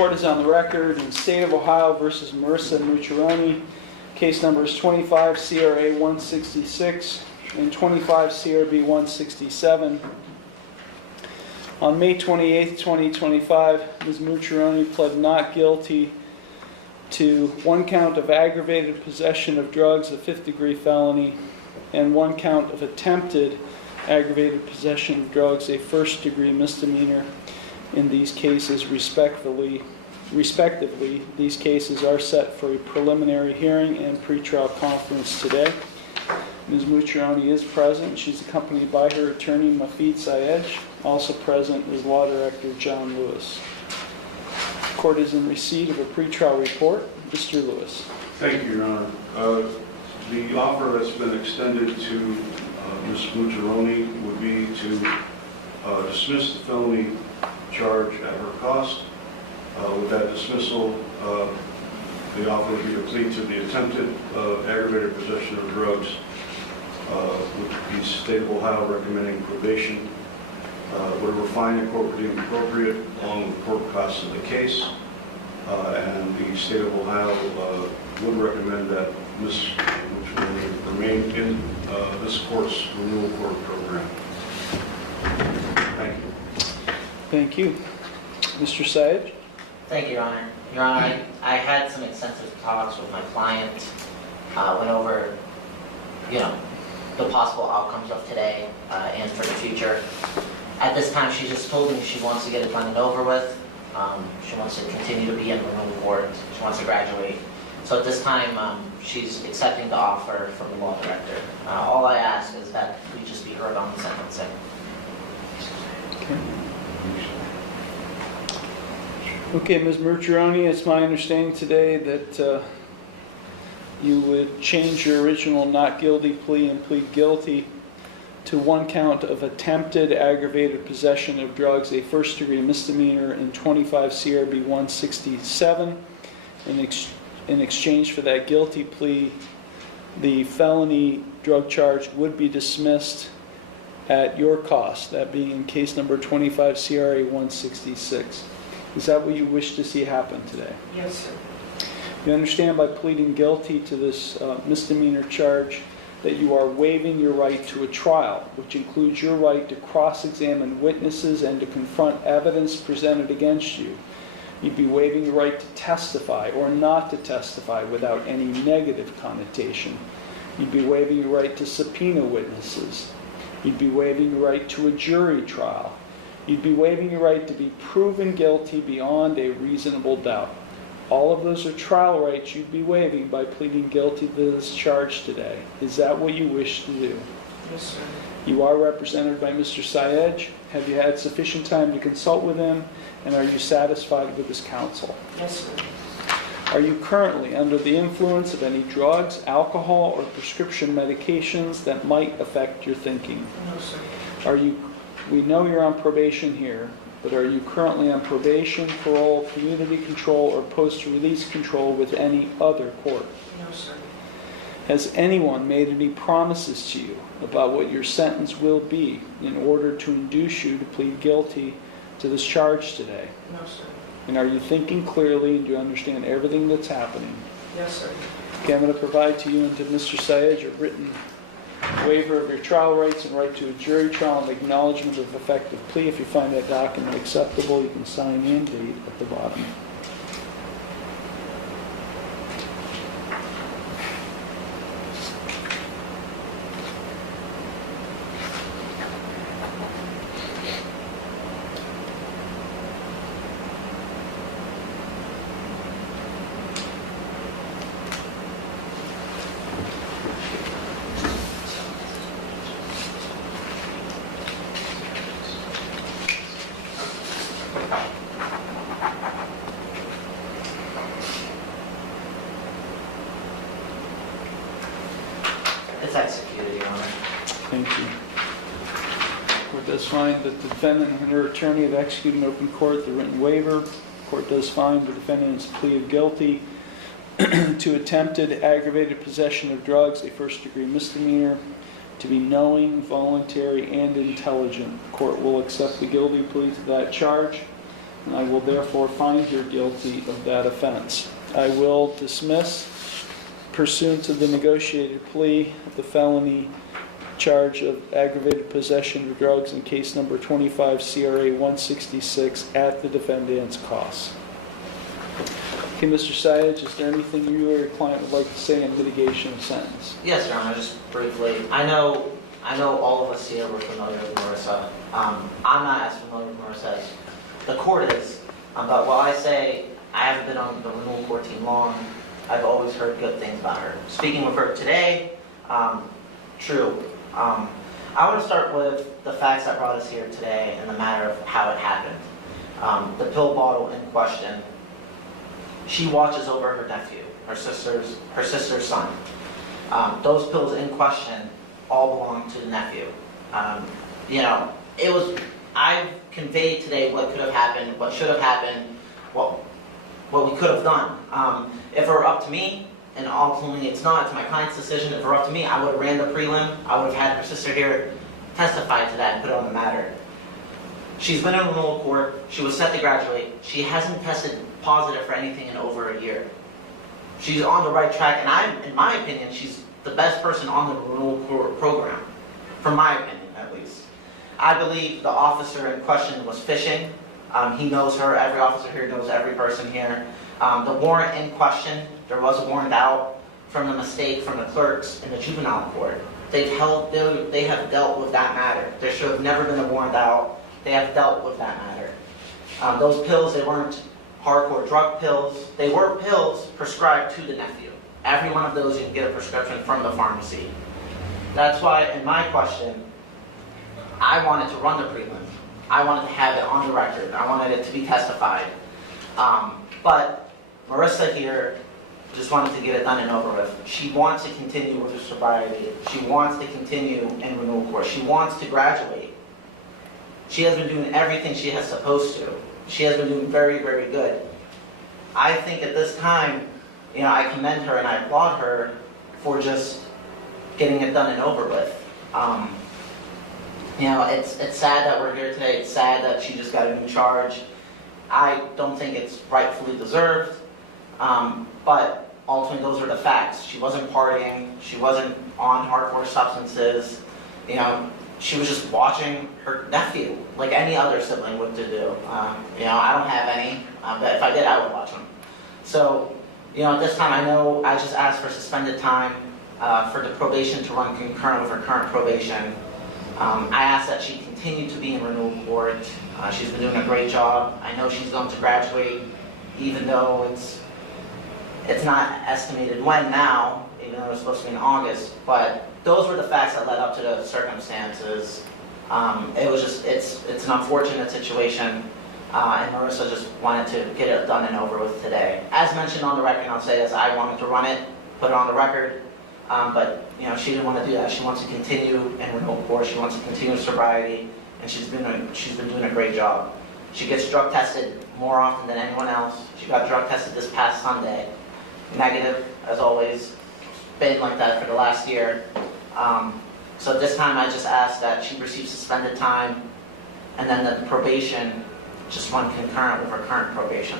Court is on the record in State of Ohio versus Marissa Mucciaroni. Case numbers 25 CRA 166 and 25 CRB 167. On May 28, 2025, Ms. Mucciaroni pled not guilty to one count of aggravated possession of drugs, a fifth-degree felony, and one count of attempted aggravated possession of drugs, a first-degree misdemeanor. In these cases, respectively, these cases are set for a preliminary hearing and pretrial conference today. Ms. Mucciaroni is present. She's accompanied by her attorney, Mafid Syed. Also present is Law Director John Lewis. The court is in receipt of a pretrial report. Mr. Lewis. Thank you, Your Honor. The offer that's been extended to Ms. Mucciaroni would be to dismiss the felony charge at her cost. With that dismissal, the offer would be to plead to the attempted aggravated possession of drugs, with the State of Ohio recommending probation. Whatever fine the court would deem appropriate, along with the court costs of the case. And the State of Ohio would recommend that Ms. Mucciaroni remain in this court's renewal court program. Thank you. Thank you. Mr. Syed. Thank you, Your Honor. Your Honor, I had some extensive talks with my client, went over, the possible outcomes of today and for the future. At this time, she just told me she wants to get it done and over with. She wants to continue to be in the renewal court. She wants to graduate. So at this time, she's accepting the offer from the law director. All I ask is that we just be heard on the sentencing. Okay, Ms. Mucciaroni, it's my understanding today that you would change your original not guilty plea and plead guilty to one count of attempted aggravated possession of drugs, a first-degree misdemeanor, in 25 CRB 167. In exchange for that guilty plea, the felony drug charge would be dismissed at your cost, that being in case number 25 CRA 166. Is that what you wish to see happen today? Yes, sir. You understand by pleading guilty to this misdemeanor charge that you are waiving your right to a trial, which includes your right to cross-examine witnesses and to confront evidence presented against you. You'd be waiving your right to testify or not to testify without any negative connotation. You'd be waiving your right to subpoena witnesses. You'd be waiving your right to a jury trial. You'd be waiving your right to be proven guilty beyond a reasonable doubt. All of those are trial rights you'd be waiving by pleading guilty to this charge today. Is that what you wish to do? Yes, sir. You are represented by Mr. Syed. Have you had sufficient time to consult with him? And are you satisfied with his counsel? Yes, sir. Are you currently under the influence of any drugs, alcohol, or prescription medications that might affect your thinking? No, sir. We know you're on probation here, but are you currently on probation, parole, community control, or post-release control with any other court? No, sir. Has anyone made any promises to you about what your sentence will be in order to induce you to plead guilty to this charge today? No, sir. And are you thinking clearly and do you understand everything that's happening? Yes, sir. Okay, I'm going to provide to you and to Mr. Syed your written waiver of your trial rights and right to a jury trial and acknowledgement of effective plea. If you find that document acceptable, you can sign and date at the bottom. It's executed, Your Honor. Thank you. The court does find that the defendant and her attorney have executed in open court the written waiver. The court does find the defendant's plea of guilty to attempted aggravated possession of drugs, a first-degree misdemeanor, to be knowing, voluntary, and intelligent. The court will accept the guilty plea to that charge. and I will therefore find her guilty of that offense. I will dismiss, pursuant to the negotiated plea, the felony charge of aggravated possession of drugs in case number 25 CRA 166 at the defendant's cost. Okay, Mr. Sayed, is there anything you or your client would like to say in mitigation of sentence? Yes, Your Honor, just briefly. I know all of us here were familiar with Marissa. I'm not as familiar with Marissa as the court is, but while I say I haven't been on the renewal court team long, I've always heard good things about her. Speaking with her today, true. I want to start with the facts that brought us here today and the matter of how it happened. The pill bottle in question. She watches over her nephew, her sister's son. Those pills in question all belong to the nephew. I've conveyed today what could have happened, what should have happened, what we could have done. If it were up to me, and ultimately it's not, it's my client's decision, if it were up to me, I would have ran the prelim, I would have had her sister here testify to that and put it on the matter. She's been in renewal court, she was set to graduate, she hasn't tested positive for anything in over a year. She's on the right track, and in my opinion, she's the best person on the renewal court program, from my opinion at least. I believe the officer in question was fishing. He knows her, every officer here knows every person here. The warrant in question, there was a warrant out from the mistake from the clerks in the juvenile court. They have dealt with that matter. There should have never been a warrant out. They have dealt with that matter. Those pills, they weren't hardcore drug pills. They were pills prescribed to the nephew. Every one of those you can get a prescription from the pharmacy. That's why in my question, I wanted to run the prelim. I wanted to have it on the record. I wanted it to be testified. But Marissa here just wanted to get it done and over with. She wants to continue with her sobriety. She wants to continue in renewal court. She wants to graduate. She has been doing everything she has supposed to. She has been doing very, very good. I think at this time, I commend her and I applaud her for just getting it done and over with. It's sad that we're here today. It's sad that she just got a new charge. I don't think it's rightfully deserved, but ultimately those are the facts. She wasn't partying. She wasn't on hardcore substances. She was just watching her nephew like any other sibling would do. I don't have any, but if I did, I would watch him. So, at this time, I just asked for suspended time for the probation to run concurrent with her current probation. I asked that she continue to be in renewal court. She's been doing a great job. I know she's going to graduate, even though it's not estimated when now, even though it's supposed to be in August. But those were the facts that led up to the circumstances. It's an unfortunate situation, and Marissa just wanted to get it done and over with today. As mentioned on the record, and I'll say this, I wanted to run it, put it on the record. But she didn't want to do that. She wants to continue in renewal court. She wants to continue sobriety, and she's been doing a great job. She gets drug tested more often than anyone else. She got drug tested this past Sunday, negative as always. Been like that for the last year. So this time I just asked that she receive suspended time, and then the probation just run concurrent with her current probation.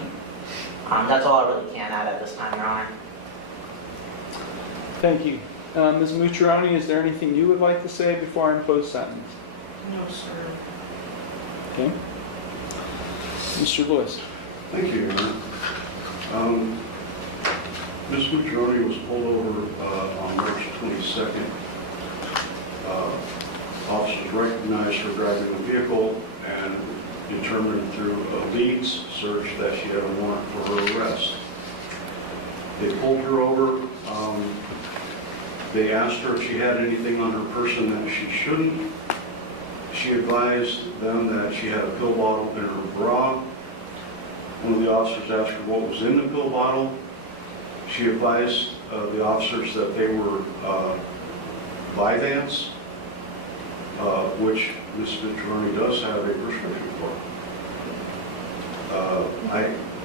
That's all I really can add at this time, Your Honor. Thank you. Ms. Mucciaroni, is there anything you would like to say before I impose sentence? No, sir. Okay. Mr. Lewis. Thank you, Your Honor. Ms. Mucciaroni was pulled over on March 22nd. Officers recognized her driving a vehicle and determined through a leads search that she had a warrant for her arrest. They pulled her over. They asked her if she had anything on her person that she shouldn't. She advised them that she had a pill bottle in her bra. One of the officers asked her what was in the pill bottle. She advised the officers that they were Vyvanse, which Ms. Mucciaroni does have a prescription for.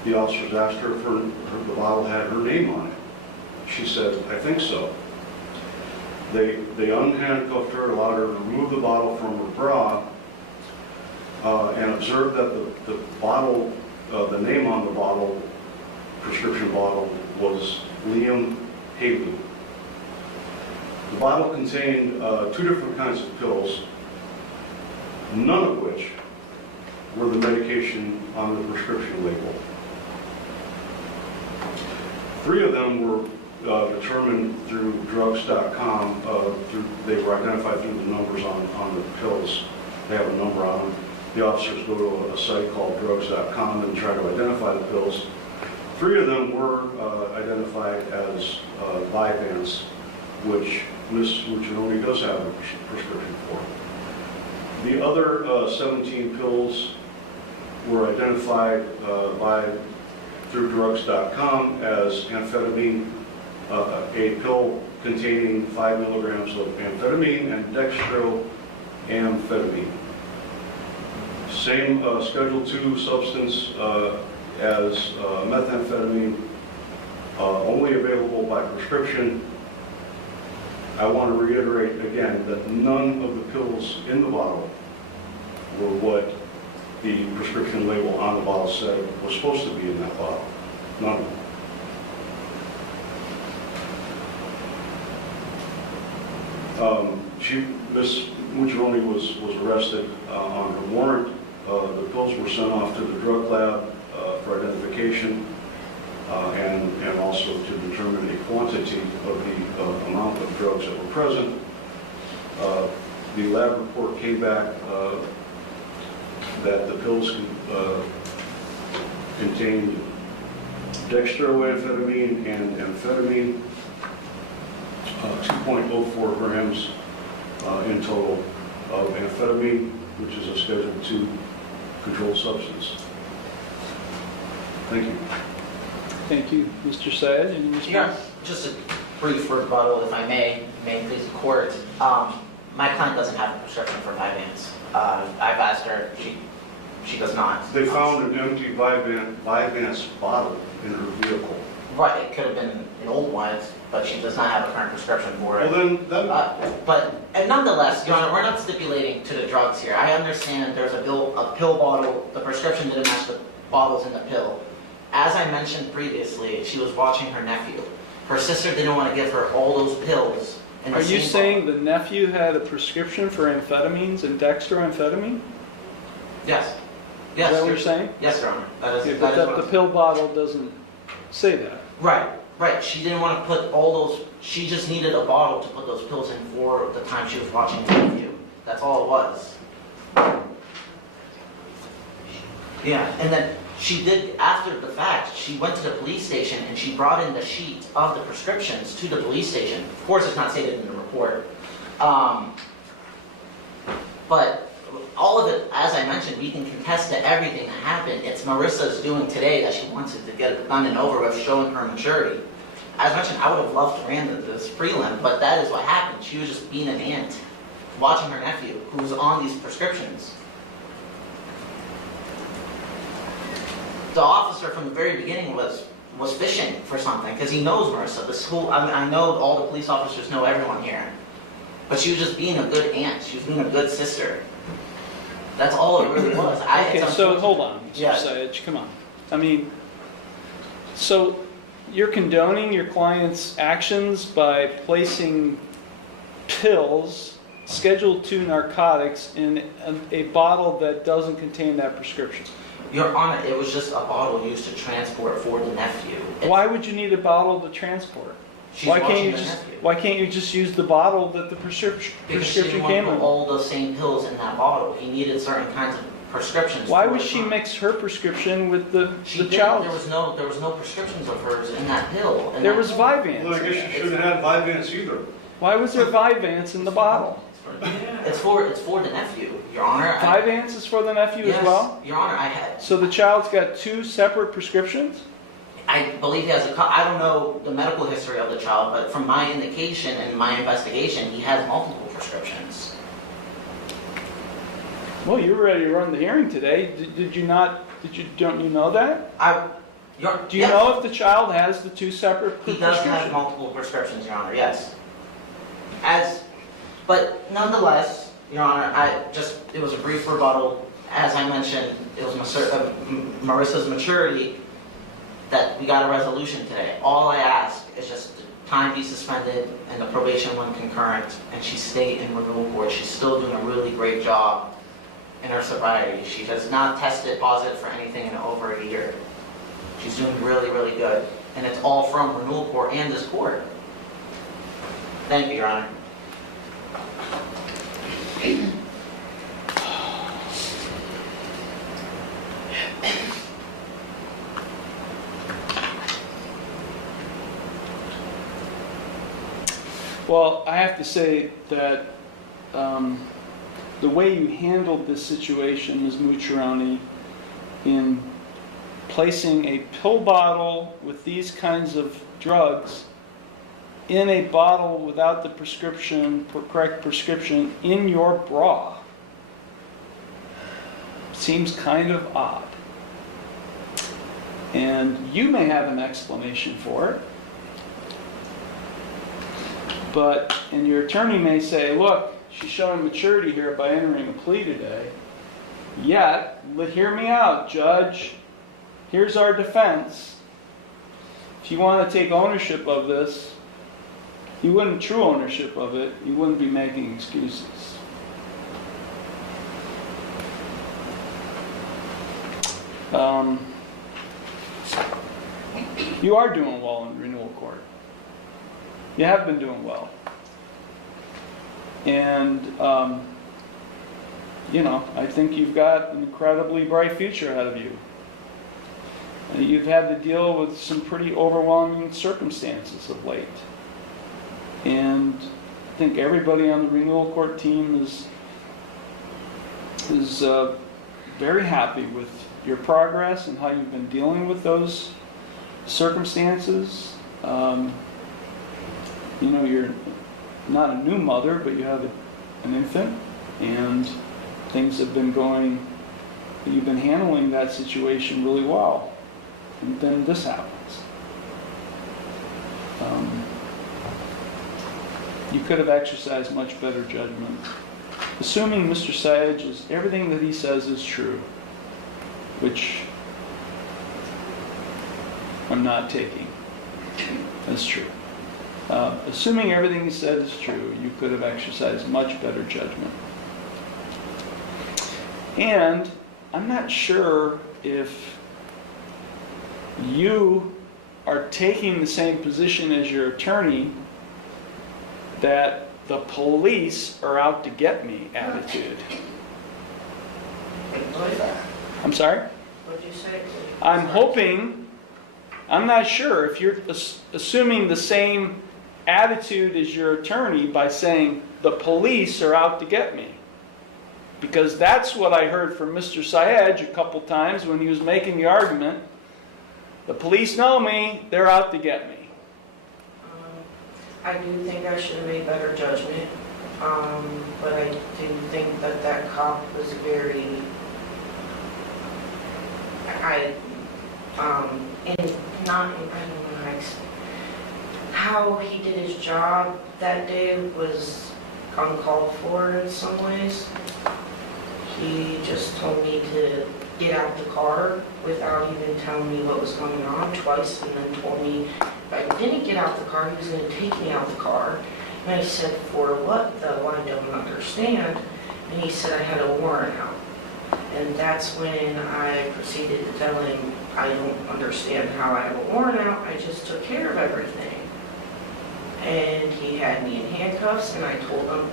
The officers asked her if the bottle had her name on it. She said, I think so. They unhandcuffed her, allowed her to remove the bottle from her bra, and observed that the bottle the name on the bottle, prescription bottle, was Liam Haley. The bottle contained 2 different kinds of pills, none of which were the medication on the prescription label. 3 of them were determined through drugs.com. They were identified through the numbers on the pills. They have a number on them. The officers go to a site called drugs.com and try to identify the pills. 3 of them were identified as Vyvanse, which Ms. Muccione does have a prescription for. The other 17 pills were identified through drugs.com as amphetamine, a pill containing 5 milligrams of amphetamine and dextroamphetamine. Same Schedule II substance as methamphetamine, only available by prescription. I want to reiterate again that none of the pills in the bottle were what the prescription label on the bottle said was supposed to be in that bottle. None of them. Ms. Muccione was arrested on her warrant. The pills were sent off to the drug lab for identification and also to determine the quantity of the amount of drugs that were present. The lab report came back that the pills contained dextroamphetamine and amphetamine, 2.04 grams in total of amphetamine, which is a Schedule II controlled substance. Thank you. Thank you. Mr. Syed, any response? Yeah, just a brief rebuttal, if I may please the court. My client doesn't have a prescription for Vyvanse. I've asked her, she does not. They found an empty Vyvanse bottle in her vehicle. Right, it could have been an old one, but she does not have a current prescription for it. Well then, But nonetheless, Your Honor, we're not stipulating to the drugs here. I understand there's a pill bottle, the prescription didn't match the bottles in the pill. As I mentioned previously, she was watching her nephew. Her sister didn't want to give her all those pills in the Are same you saying bottle. the nephew had a prescription for amphetamines and dextroamphetamine? Yes. Is that what you're saying? Yes, Your Honor. That is, Yeah, that but is what the I'm- pill bottle doesn't say that. Right. She didn't want to put all those, she just needed a bottle to put those pills in for the time she was watching the nephew. That's all it was. Yeah, and then she did, after the fact, she went to the police station and she brought in the sheet of the prescriptions to the police station. Of course, it's not stated in the report. But all of it, as I mentioned, we can contest to everything that happened. It's Marissa's doing today that she wants it to get it done and over with, showing her maturity. As mentioned, I would have loved to ran this prelim, but that is what happened. She was just being an aunt, watching her nephew, who was on these prescriptions. The officer from the very beginning was fishing for something, because he knows Marissa. This whole, I know all the police officers know everyone here. But she was just being a good aunt. She was being a good sister. That's all it really was. Okay, so hold on, Mr. Yeah. Syed, come on. I mean, so you're condoning your client's actions by placing pills, Schedule II narcotics, in a bottle that doesn't contain that prescription. Your Honor, it was just a bottle used to transport for the nephew. Why would you need a bottle to transport? She's Why watching can't you the just nephew. Why can't you just use the bottle that the Because she prescription didn't want came to put in? all the same pills in that bottle. He needed certain kinds of prescriptions. Why for would the she time. mix her prescription with the There child's? was no prescriptions of hers in that pill. in There that was pill. well, I Vyvanse. guess you shouldn't have Vyvanse either. Why was there Vyvanse in the bottle? It's for the nephew, Your Honor. Vyvanse is for the nephew Yes, as well? Your Honor, I had. So the child's got 2 separate prescriptions? I believe he has I don't know the medical history of the child, but from my indication and my investigation, he has multiple prescriptions. Well, you were ready to run the hearing today. Don't you know that? Do you know if the child has the 2 separate He does have prescriptions? multiple prescriptions, Your Honor, yes. But nonetheless, Your Honor, it was a brief rebuttal. as I mentioned, it was Marissa's maturity that we got a resolution today. All I ask is just time be suspended and the probation one concurrent, and she stay in renewal court. She's still doing a really great job in her sobriety. She has not tested positive for anything in over a year. She's doing really, really good. And it's all from renewal court and this court. Thank you, Your Honor. Well, I have to say that the way you handled this situation, Ms. Mucciarone, in placing a pill bottle with these kinds of drugs in a bottle without the correct prescription in your bra, seems kind of odd. And you may have an explanation for it. And your attorney may say, look, she's showing maturity here by entering a plea today. Yet, hear me out, Judge. Here's our defense. If you want to take ownership of this, true ownership of it, you wouldn't be making excuses. You are doing well in renewal court. You have been doing well. And, I think you've got an incredibly bright future ahead of you. You've had to deal with some pretty overwhelming circumstances of late. And I think everybody on the renewal court team is very happy with your progress and how you've been dealing with those circumstances. You're not a new mother, but you have an infant, and things have been you've been handling that situation really well. And then this happens. You could have exercised much better judgment. Assuming Mr. Sage everything that he says is true, which I'm not taking as true. Assuming everything he said is true, you could have exercised much better judgment. And I'm not sure if you are taking the same position as your attorney, that the police are out to get me attitude. I'm sorry? What did you say? I'm not sure if you're assuming the same attitude as your attorney by saying the police are out to get me. Because that's what I heard from Mr. Syed a couple times when he was making the argument. The police know me, they're out to get me. I do think I should have made better judgment, but I do think that cop was very, how he did his job that day was uncalled for in some ways. He just told me to get out the car without even telling me what was going on twice, and then told me if I didn't get out the car, he was going to take me out the car. And I said, for what though? I don't understand. And he said I had a warrant out. And that's when I proceeded to tell him I don't understand how I have a warrant out. I just took care of everything. And he had me in handcuffs, and I told him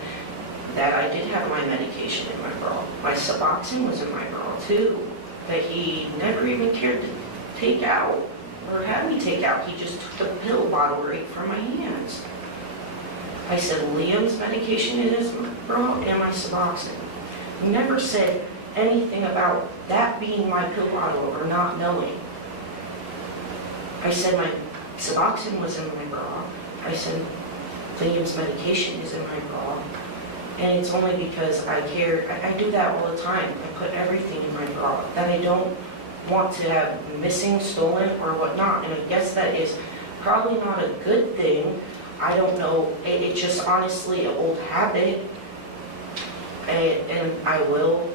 that I did have my medication in my bra. My Suboxone was in my bra too, that he never even cared to take out or have me take out. He just took the pill bottle right from my hands. I said Liam's medication in his bra and my Suboxone. He never said anything about that being my pill bottle or not knowing. I said my Suboxone was in my bra. I said Liam's medication is in my bra. And it's only because I care. I do that all the time. I put everything in my bra that I don't want to have missing, stolen, or whatnot. And I guess that is probably not a good thing. I don't know. It's just honestly an old habit. And I will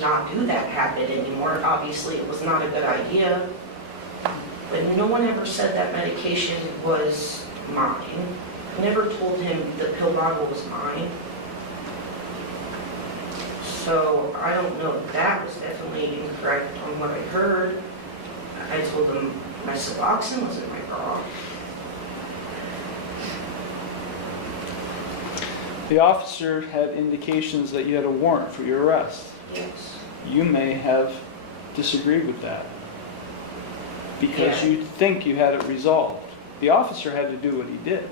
not do that habit anymore. Obviously, it was not a good idea. But no one ever said that medication was mine. I never told him the pill bottle was mine. So I don't know, that was definitely incorrect on what I heard. I told him my Suboxone was in my bra. The officer had indications that you had a warrant for your arrest. Yes. You may have disagreed with that because Yeah. you think you had it resolved. The officer had to do what he did,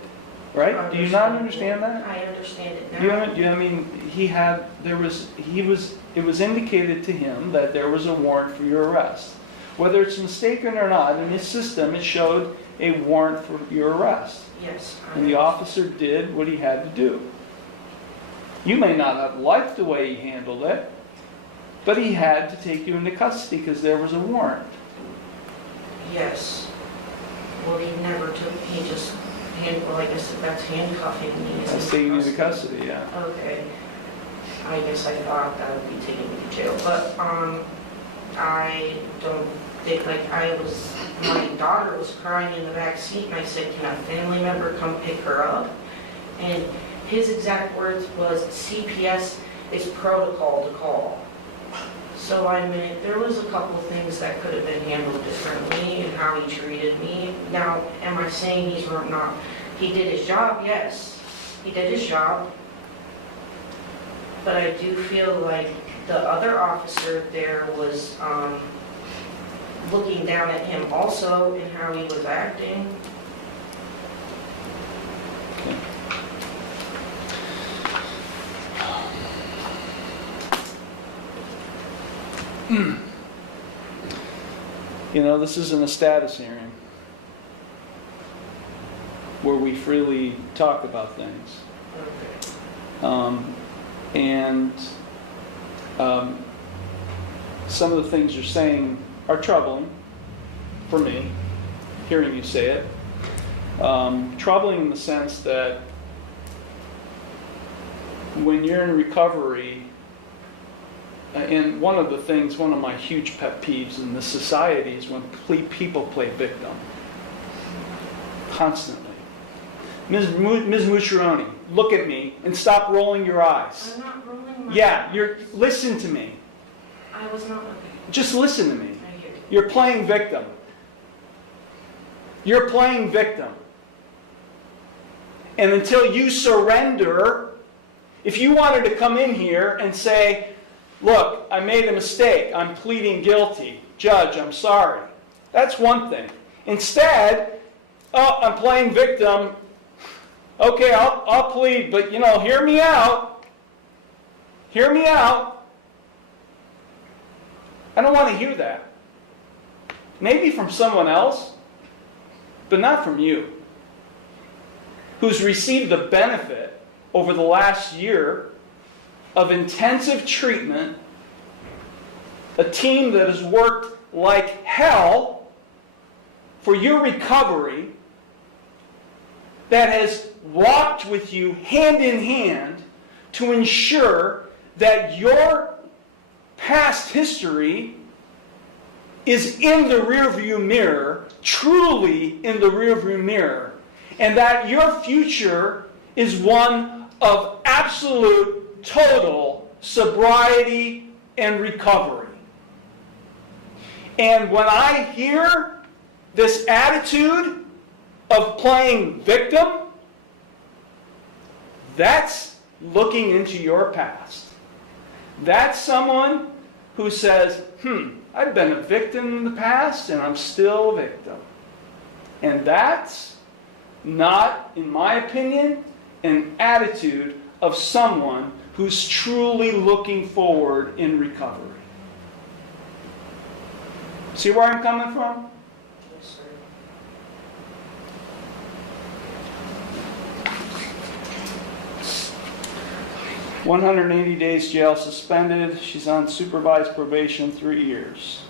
right? Do you not understand that? I understand it Do you, now. I mean, it was indicated to him that there was a warrant for your arrest. Whether it's mistaken or not, in his system, it showed a warrant for your arrest. Yes. And the officer did what he had to do. You may not have liked the way he handled it, but he had to take you into custody because there was a warrant. Yes. Well, he never took, he just well, I guess that's handcuffing me. That's taking you into custody, yeah. Okay. I guess I thought that would be taking me to jail, but, I don't think, like, my daughter was crying in the back seat, and I said, can a family member come pick her up? And his exact words was, CPS is protocol to call. So, I mean, there was a couple things that could have been handled differently in how he treated me. Now, am I saying he did his job? Yes, he did his job. But I do feel like the other officer there was looking down at him also in how he was acting. You know, this isn't a status hearing where we freely talk about things. Okay. And some of the things you're saying are troubling for me, hearing you say it. Troubling in the sense that when you're in recovery, and one of my huge pet peeves in this society is when people play victim. Constantly. Ms. Mucciarone, look at me and stop rolling your eyes. I'm not rolling my Yeah, listen to me. I was not. Just listen to me. I hear you. You're playing victim. You're playing victim. And until you surrender, if you wanted to come in here and say, look, I made a mistake, I'm pleading guilty, judge, I'm sorry. That's one thing. Instead, oh, I'm playing victim. Okay, I'll plead, but hear me out. Hear me out. I don't want to hear that. Maybe from someone else, but not from you, who's received the benefit over the last year of intensive treatment, a team that has worked like hell for your recovery, that has walked with you hand in hand to ensure that your past history is in the rearview mirror, truly in the rearview mirror, and that your future is one of absolute, total sobriety and recovery. And when I hear this attitude of playing victim, that's looking into your past. That's someone who says, I've been a victim in the past and I'm still a victim. And that's not, in my opinion, an attitude of someone who's truly looking forward in recovery. See where I'm coming from? Yes, sir. 180 days jail suspended. She's on supervised probation 3 years.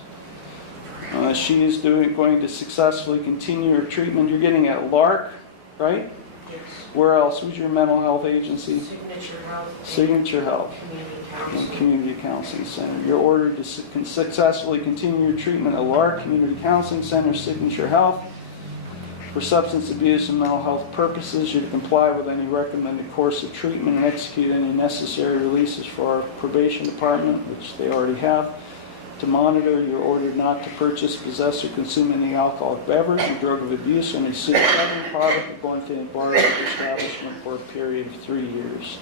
She is going to successfully continue her treatment. You're getting at LARC, right? Yes. Where else? Who's your mental health agency? Signature Health. Signature Health Community and Counseling. Community Counseling Center. You're ordered to successfully continue your treatment at LARC, Community Counseling Center, Signature Health. For substance abuse and mental health purposes, you're to comply with any recommended course of treatment and execute any necessary releases for our probation department, which they already have. To monitor, you're ordered not to purchase, possess, or consume any alcoholic beverage or drug of abuse or any suicidal product going to embargo the establishment for a period of 3 years.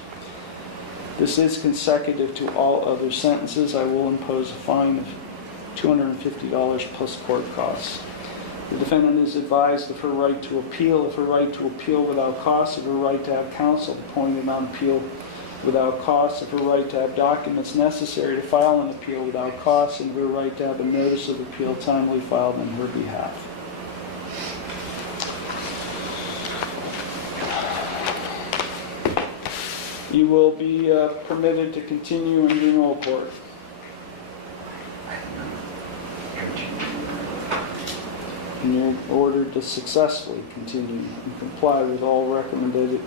This is consecutive to all other sentences. I will impose a fine of $250 plus court costs. The defendant is advised of her right to appeal, of her right to appeal without cost, of her right to have counsel appointed on appeal without cost, of her right to have documents necessary to file an appeal without cost, and of her right to have a notice of appeal timely filed on her behalf. You will be permitted to continue in juvenile court. And you're ordered to successfully continue and comply with all recommended,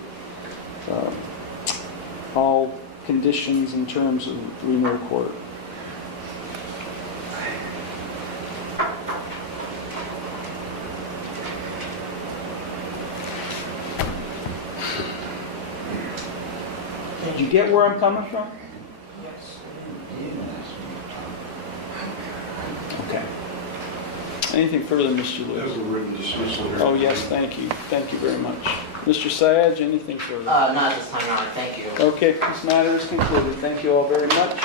all conditions in terms of renewal court. Did you get where I'm coming from? Yes. Okay. Anything further, Mr. There's Lewis? a written dismissal here. Oh, yes, thank you. Thank you very much. Mr. Syed, anything further? Not at this time, Your Honor, thank you. Okay, this matter is concluded. Thank you all very much.